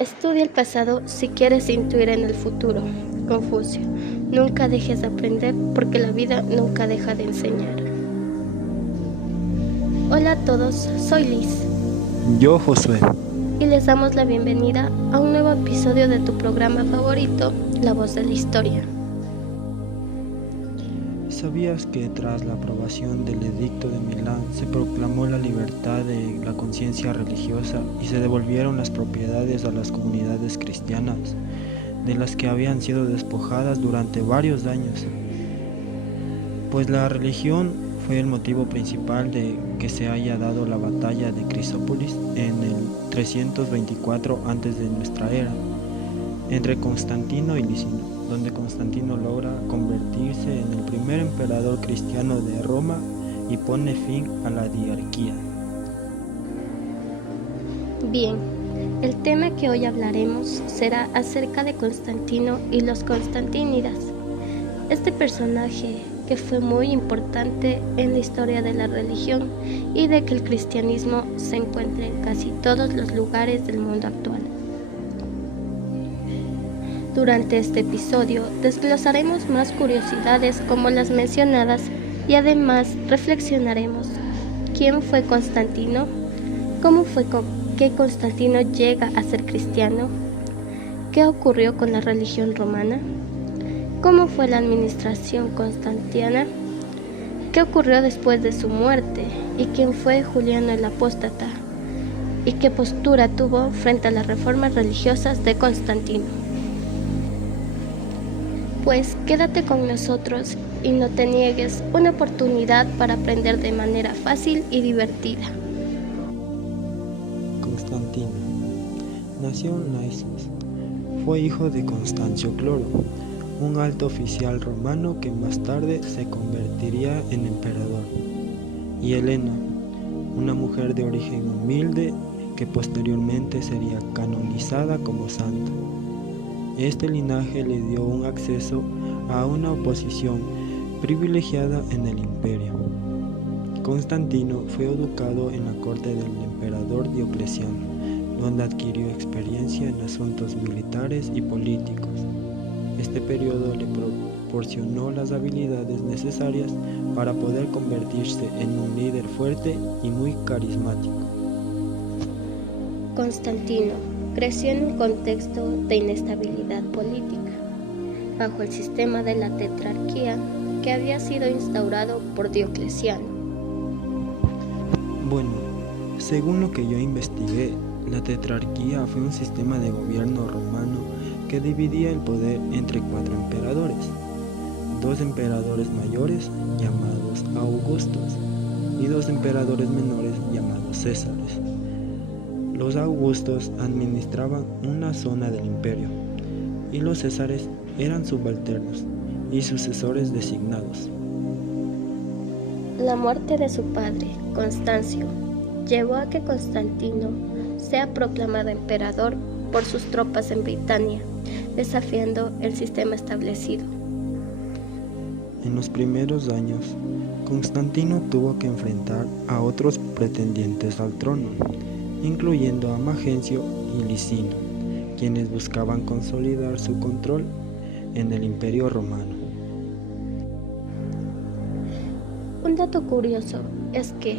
Estudia el pasado si quieres intuir en el futuro. Confucio. Nunca dejes de aprender porque la vida nunca deja de enseñar. Hola a todos, soy Liz. Yo, Josué. Y les damos la bienvenida a un nuevo episodio de tu programa favorito, La Voz de la Historia. ¿Sabías que tras la aprobación del Edicto de Milán se proclamó la libertad de la conciencia religiosa y se devolvieron las propiedades a las comunidades cristianas, de las que habían sido despojadas durante varios años? Pues la religión fue el motivo principal de que se haya dado la batalla de Crisópolis en el 324 antes de nuestra era, entre Constantino y Licino, donde Constantino logra convertirse en el primer emperador cristiano de Roma y pone fin a la diarquía. Bien, el tema que hoy hablaremos será acerca de Constantino y los constantínidas. Este personaje que fue muy importante en la historia de la religión y de que el cristianismo se encuentra en casi todos los lugares del mundo actual. Durante este episodio desglosaremos más curiosidades como las mencionadas y además reflexionaremos quién fue Constantino, cómo fue que Constantino llega a ser cristiano, qué ocurrió con la religión romana, cómo fue la administración constantiniana, qué ocurrió después de su muerte y quién fue Juliano el Apóstata y qué postura tuvo frente a las reformas religiosas de Constantino. Pues quédate con nosotros y no te niegues una oportunidad para aprender de manera fácil y divertida. Constantino nació en Naissos. Fue hijo de Constancio Cloro, un alto oficial romano que más tarde se convertiría en emperador, y Helena, una mujer de origen humilde que posteriormente sería canonizada como santa. Este linaje le dio un acceso a una oposición privilegiada en el imperio. Constantino fue educado en la corte del emperador Diocleciano, donde adquirió experiencia en asuntos militares y políticos. Este periodo le proporcionó las habilidades necesarias para poder convertirse en un líder fuerte y muy carismático. Constantino creció en un contexto de inestabilidad política, bajo el sistema de la tetrarquía que había sido instaurado por Diocleciano. Bueno, según lo que yo investigué, la tetrarquía fue un sistema de gobierno romano que dividía el poder entre 4 emperadores, 2 emperadores mayores llamados Augustos y 2 emperadores menores llamados Césares. Los Augustos administraban una zona del imperio y los Césares eran subalternos y sucesores designados. La muerte de su padre, Constancio, llevó a que Constantino sea proclamado emperador por sus tropas en Britania, desafiando el sistema establecido. En los primeros años, Constantino tuvo que enfrentar a otros pretendientes al trono, incluyendo a Magencio y Licino, quienes buscaban consolidar su control en el Imperio Romano. Un dato curioso es que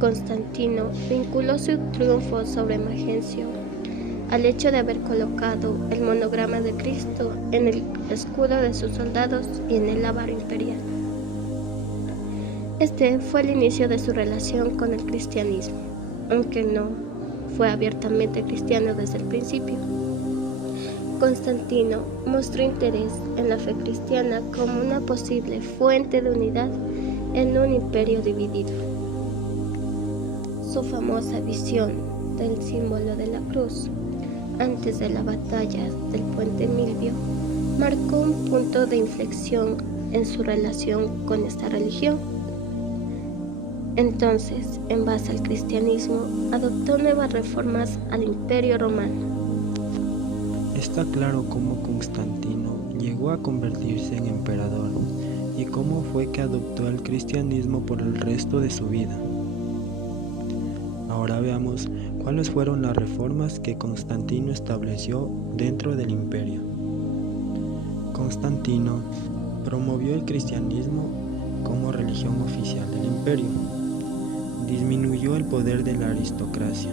Constantino vinculó su triunfo sobre Magencio al hecho de haber colocado el monograma de Cristo en el escudo de sus soldados y en el lábaro imperial. Este fue el inicio de su relación con el cristianismo, aunque no fue abiertamente cristiano desde el principio. Constantino mostró interés en la fe cristiana como una posible fuente de unidad en un imperio dividido. Su famosa visión del símbolo de la cruz antes de la batalla del puente Milvio marcó un punto de inflexión en su relación con esta religión. Entonces, en base al cristianismo, adoptó nuevas reformas al Imperio Romano. Está claro cómo Constantino llegó a convertirse en emperador y cómo fue que adoptó el cristianismo por el resto de su vida. Ahora veamos ¿Cuáles fueron las reformas que Constantino estableció dentro del imperio? Constantino promovió el cristianismo como religión oficial del imperio. Disminuyó el poder de la aristocracia.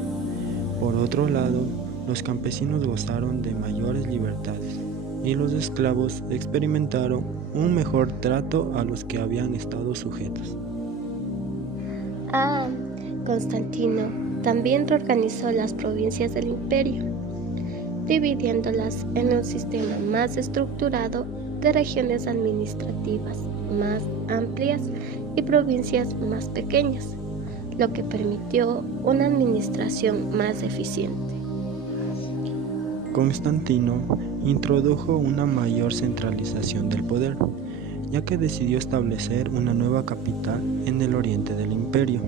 Por otro lado, los campesinos gozaron de mayores libertades y los esclavos experimentaron un mejor trato a los que habían estado sujetos. Constantino también reorganizó las provincias del imperio, dividiéndolas en un sistema más estructurado de regiones administrativas más amplias y provincias más pequeñas, lo que permitió una administración más eficiente. Constantino introdujo una mayor centralización del poder, ya que decidió establecer una nueva capital en el oriente del imperio,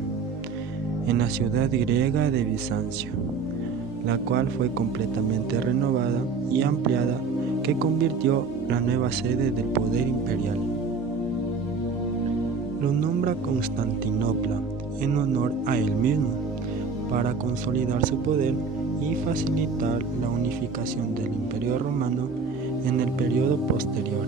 en la ciudad griega de Bizancio, la cual fue completamente renovada y ampliada, que convirtió la nueva sede del poder imperial. Lo nombra Constantinopla en honor a él mismo, para consolidar su poder y facilitar la unificación del Imperio Romano en el periodo posterior.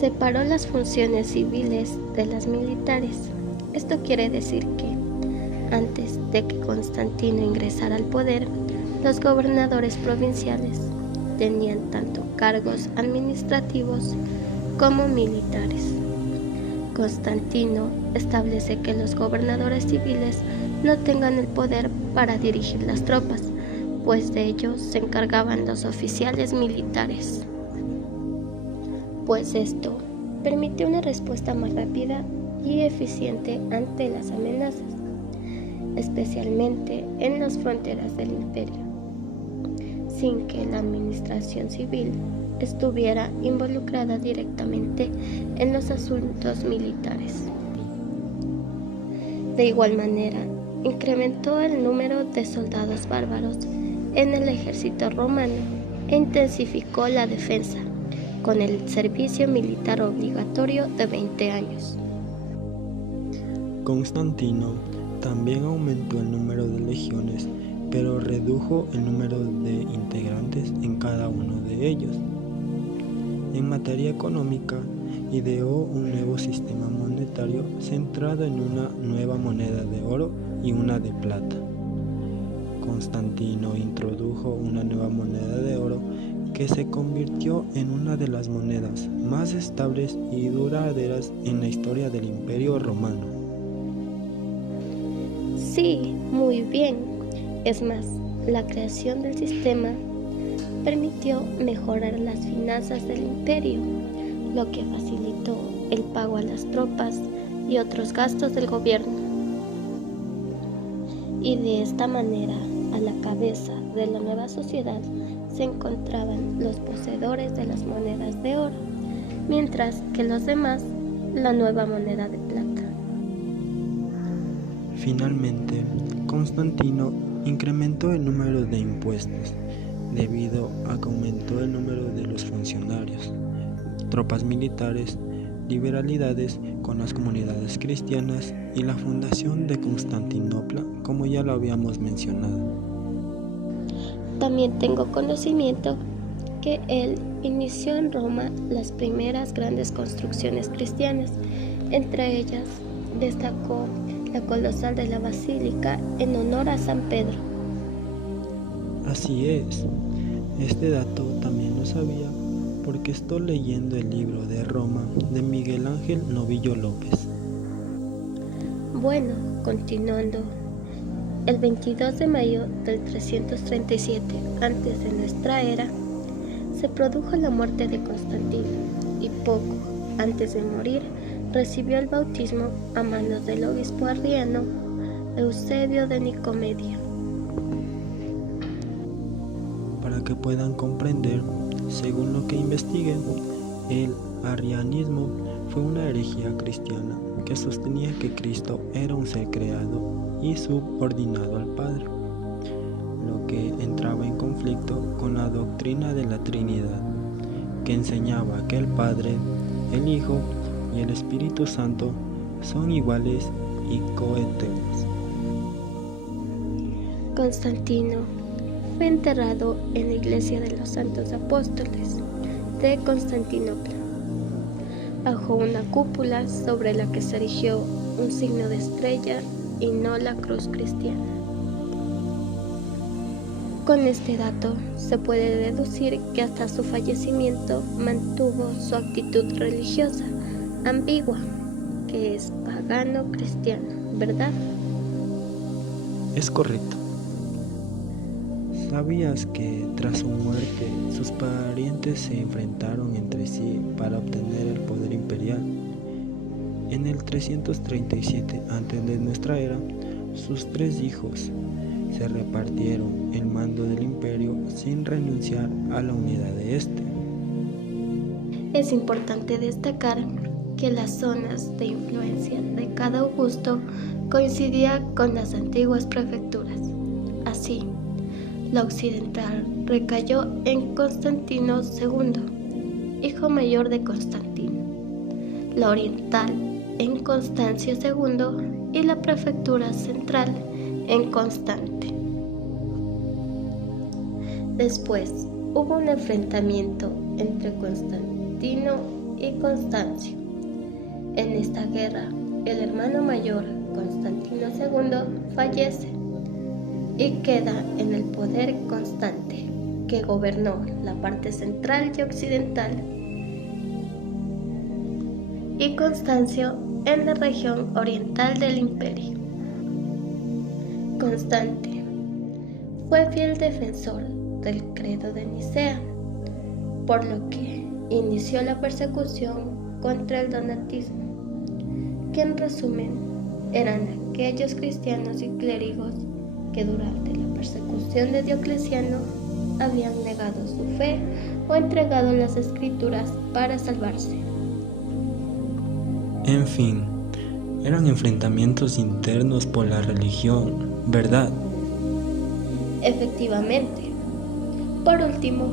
Separó las funciones civiles de las militares. Esto quiere decir que, antes de que Constantino ingresara al poder, los gobernadores provinciales tenían tanto cargos administrativos como militares. Constantino establece que los gobernadores civiles no tengan el poder para dirigir las tropas, pues de ellos se encargaban los oficiales militares. Pues esto permitió una respuesta más rápida y eficiente ante las amenazas, especialmente en las fronteras del imperio, sin que la administración civil estuviera involucrada directamente en los asuntos militares. De igual manera, incrementó el número de soldados bárbaros en el ejército romano e intensificó la defensa con el servicio militar obligatorio de 20 años. Constantino también aumentó el número de legiones, pero redujo el número de integrantes en cada uno de ellos. En materia económica, ideó un nuevo sistema monetario centrado en una nueva moneda de oro y una de plata. Constantino introdujo una nueva moneda de oro que se convirtió en una de las monedas más estables y duraderas en la historia del Imperio Romano. Sí, muy bien. Es más, la creación del sistema permitió mejorar las finanzas del imperio, lo que facilitó el pago a las tropas y otros gastos del gobierno. Y de esta manera, a la cabeza de la nueva sociedad se encontraban los poseedores de las monedas de oro, mientras que los demás la nueva moneda de plata. Finalmente, Constantino incrementó el número de impuestos, debido a que aumentó el número de los funcionarios, tropas militares, liberalidades con las comunidades cristianas y la fundación de Constantinopla, como ya lo habíamos mencionado. También tengo conocimiento que él inició en Roma las primeras grandes construcciones cristianas. Entre ellas destacó la colosal de la Basílica en honor a San Pedro. Así es, este dato también lo sabía porque estoy leyendo el libro de Roma de Miguel Ángel Novillo López. Bueno, continuando, el 22 de mayo del 337 antes de nuestra era, se produjo la muerte de Constantino y poco antes de morir recibió el bautismo a manos del obispo arriano Eusebio de Nicomedia. Para que puedan comprender, según lo que investigué, el arrianismo fue una herejía cristiana que sostenía que Cristo era un ser creado y subordinado al Padre, lo que entraba en conflicto con la doctrina de la Trinidad, que enseñaba que el Padre, el Hijo y el Espíritu Santo son iguales y coeternos. Constantino fue enterrado en la iglesia de los Santos Apóstoles de Constantinopla, bajo una cúpula sobre la que se erigió un signo de estrella y no la cruz cristiana. Con este dato se puede deducir que hasta su fallecimiento mantuvo su actitud religiosa ambigua, que es pagano-cristiano, ¿verdad? Es correcto. ¿Sabías que tras su muerte sus parientes se enfrentaron entre sí para obtener el poder imperial? En el 337 antes de nuestra era, sus 3 hijos se repartieron el mando del imperio sin renunciar a la unidad de este. Es importante destacar que las zonas de influencia de cada Augusto coincidían con las antiguas prefecturas. Así, la occidental recayó en Constantino II, hijo mayor de Constantino, la oriental en Constancio II y la prefectura central en Constante. Después hubo un enfrentamiento entre Constantino y Constancio. En esta guerra, el hermano mayor, Constantino II, fallece y queda en el poder Constante, que gobernó la parte central y occidental, y Constancio en la región oriental del imperio. Constante fue fiel defensor del credo de Nicea, por lo que inició la persecución contra el donatismo, que en resumen eran aquellos cristianos y clérigos que durante la persecución de Diocleciano habían negado su fe o entregado las escrituras para salvarse. En fin, eran enfrentamientos internos por la religión, ¿verdad? Efectivamente. Por último,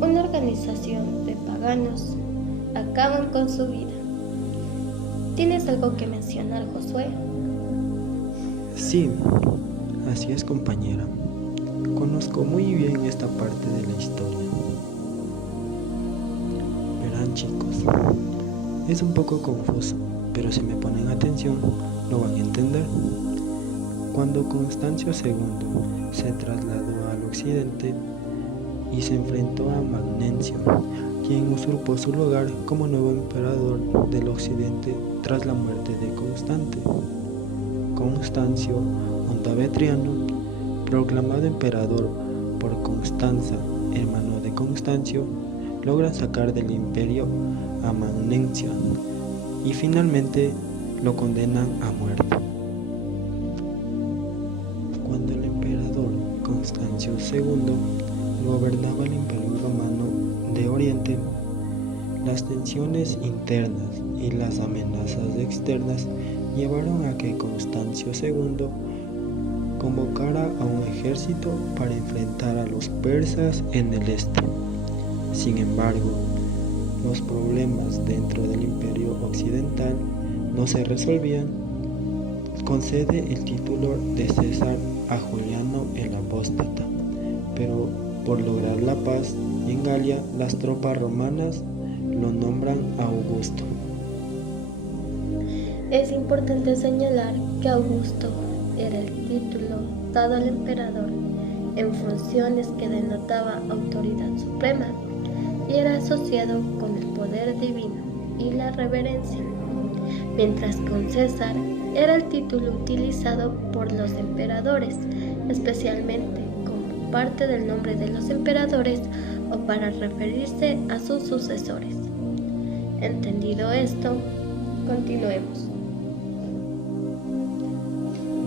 una organización de paganos acaban con su vida. ¿Tienes algo que mencionar, Josué? Sí, así es, compañera. Conozco muy bien esta parte de la historia. Verán, chicos, es un poco confuso, pero si me ponen atención, lo van a entender. Cuando Constancio II se trasladó al occidente y se enfrentó a Magnencio, quien usurpó su lugar como nuevo emperador del occidente tras la muerte de Constante. Constancio, junto a Vetriano, proclamado emperador por Constanza, hermano de Constancio, logra sacar del imperio a Magnencio y finalmente lo condenan a muerte. Cuando el emperador Constancio II gobernaba el imperio romano de Oriente, las tensiones internas y las amenazas externas llevaron a que Constancio II convocara a un ejército para enfrentar a los persas en el este. Sin embargo, los problemas dentro del imperio occidental no se resolvían. Concede el título de César a Juliano el Apóstata, pero por lograr la paz en Galia, las tropas romanas lo nombran Augusto. Es importante señalar que Augusto era el título dado al emperador en funciones que denotaba autoridad suprema y era asociado con el poder divino y la reverencia, mientras que con César era el título utilizado por los emperadores, especialmente como parte del nombre de los emperadores o para referirse a sus sucesores. Entendido esto, continuemos.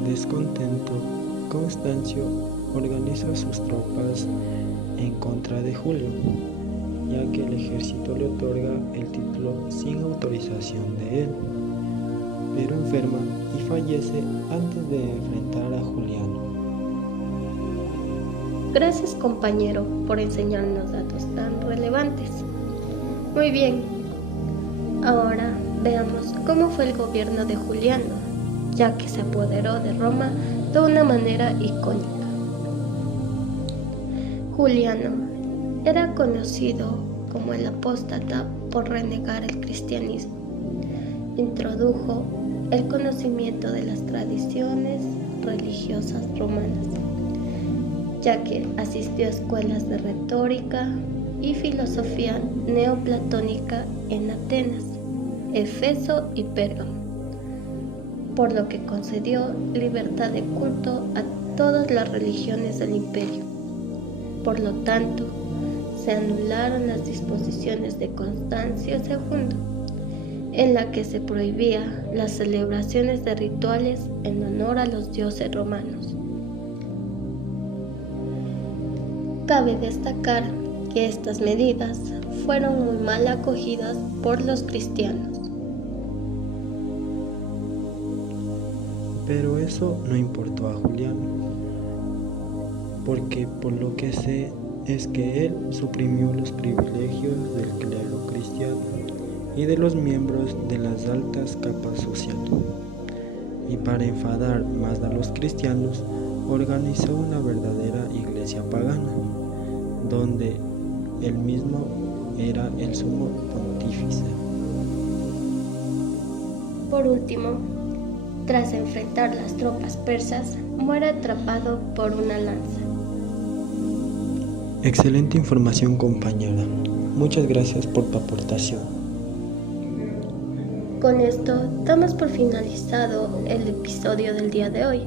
Descontento, Constancio organiza sus tropas en contra de Julio, ya que el ejército le otorga el título sin autorización de él, pero enferma y fallece antes de enfrentar a Juliano. Gracias, compañero, por enseñarnos datos tan relevantes. Muy bien, ahora veamos cómo fue el gobierno de Juliano, ya que se apoderó de Roma de una manera icónica. Juliano era conocido como el apóstata por renegar el cristianismo. Introdujo el conocimiento de las tradiciones religiosas romanas, ya que asistió a escuelas de retórica y filosofía neoplatónica en Atenas, Éfeso y Pérgamo, por lo que concedió libertad de culto a todas las religiones del imperio. Por lo tanto, se anularon las disposiciones de Constancio II, en la que se prohibía las celebraciones de rituales en honor a los dioses romanos. Cabe destacar que estas medidas fueron muy mal acogidas por los cristianos. Pero eso no importó a Juliano, porque por lo que sé es que él suprimió los privilegios del clero cristiano y de los miembros de las altas capas sociales, y para enfadar más a los cristianos organizó una verdadera iglesia pagana, donde él mismo era el sumo pontífice. Por último, tras enfrentar las tropas persas, muere atrapado por una lanza. Excelente información, compañera. Muchas gracias por tu aportación. Con esto damos por finalizado el episodio del día de hoy.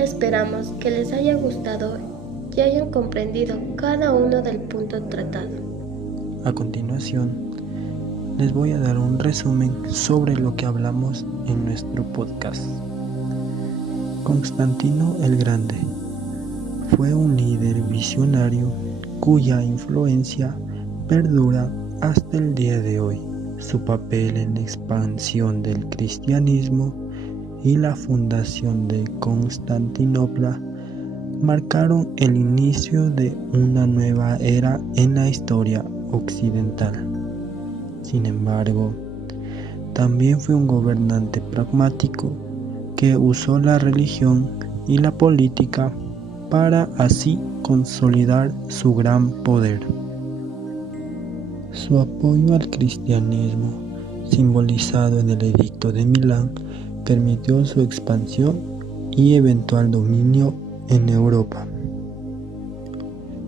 Esperamos que les haya gustado y hayan comprendido cada uno del punto tratado. A continuación, les voy a dar un resumen sobre lo que hablamos en nuestro podcast. Constantino el Grande fue un líder visionario cuya influencia perdura hasta el día de hoy. Su papel en la expansión del cristianismo y la fundación de Constantinopla marcaron el inicio de una nueva era en la historia occidental. Sin embargo, también fue un gobernante pragmático que usó la religión y la política para así consolidar su gran poder. Su apoyo al cristianismo, simbolizado en el Edicto de Milán, permitió su expansión y eventual dominio en Europa.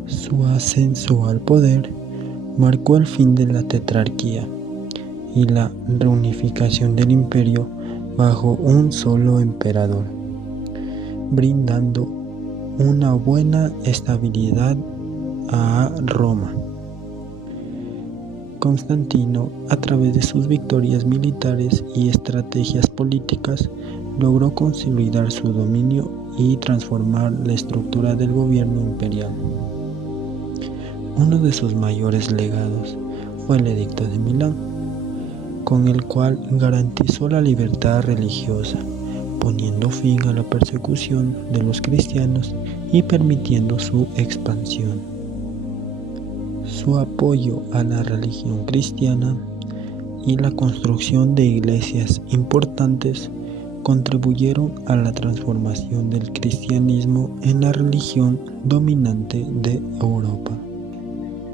Su ascenso al poder marcó el fin de la tetrarquía y la reunificación del imperio bajo un solo emperador, brindando una buena estabilidad a Roma. Constantino, a través de sus victorias militares y estrategias políticas, logró consolidar su dominio y transformar la estructura del gobierno imperial. Uno de sus mayores legados fue el Edicto de Milán, con el cual garantizó la libertad religiosa, poniendo fin a la persecución de los cristianos y permitiendo su expansión. Su apoyo a la religión cristiana y la construcción de iglesias importantes contribuyeron a la transformación del cristianismo en la religión dominante de Europa.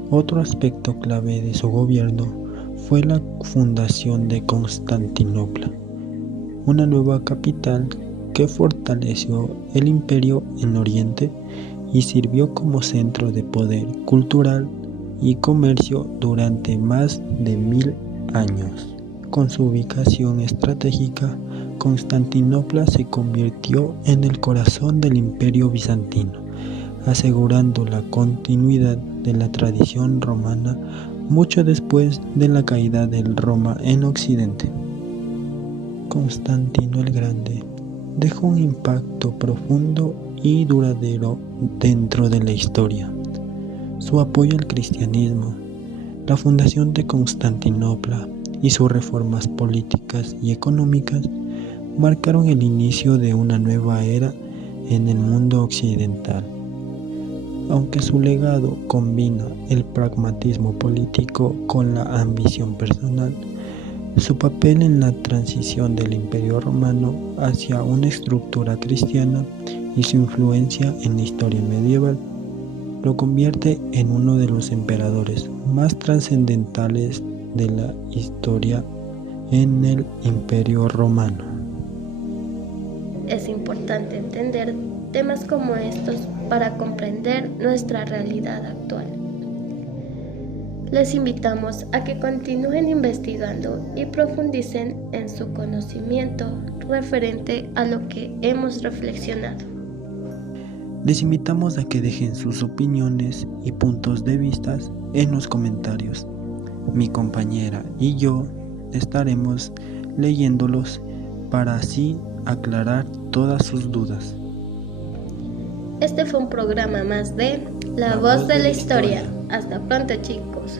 Otro aspecto clave de su gobierno fue la fundación de Constantinopla, una nueva capital que fortaleció el imperio en Oriente y sirvió como centro de poder cultural y comercio durante más de 1000 años. Con su ubicación estratégica, Constantinopla se convirtió en el corazón del Imperio bizantino, asegurando la continuidad de la tradición romana mucho después de la caída de Roma en Occidente. Constantino el Grande dejó un impacto profundo y duradero dentro de la historia. Su apoyo al cristianismo, la fundación de Constantinopla y sus reformas políticas y económicas marcaron el inicio de una nueva era en el mundo occidental. Aunque su legado combina el pragmatismo político con la ambición personal, su papel en la transición del Imperio Romano hacia una estructura cristiana y su influencia en la historia medieval lo convierte en uno de los emperadores más trascendentales de la historia en el Imperio Romano. Es importante entender temas como estos para comprender nuestra realidad actual. Les invitamos a que continúen investigando y profundicen en su conocimiento referente a lo que hemos reflexionado. Les invitamos a que dejen sus opiniones y puntos de vista en los comentarios. Mi compañera y yo estaremos leyéndolos para así aclarar todas sus dudas. Este fue un programa más de La Voz de la Historia. Hasta pronto, chicos.